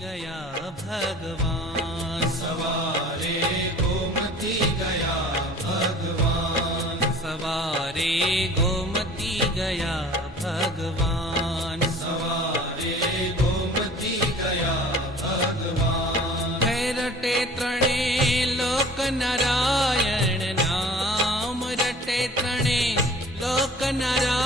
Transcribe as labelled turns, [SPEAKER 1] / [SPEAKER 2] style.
[SPEAKER 1] ગયા ભગવાન સવારે ગોમતી ગયા ભગવાન
[SPEAKER 2] સવારે ગોમતી ગયા ભગવાન
[SPEAKER 1] સવારે ગોમતી ગયા ભગવાન
[SPEAKER 2] રટે ત્રણે લોક નારાયણ નામ રટે ત્રણે લોક નારાયણ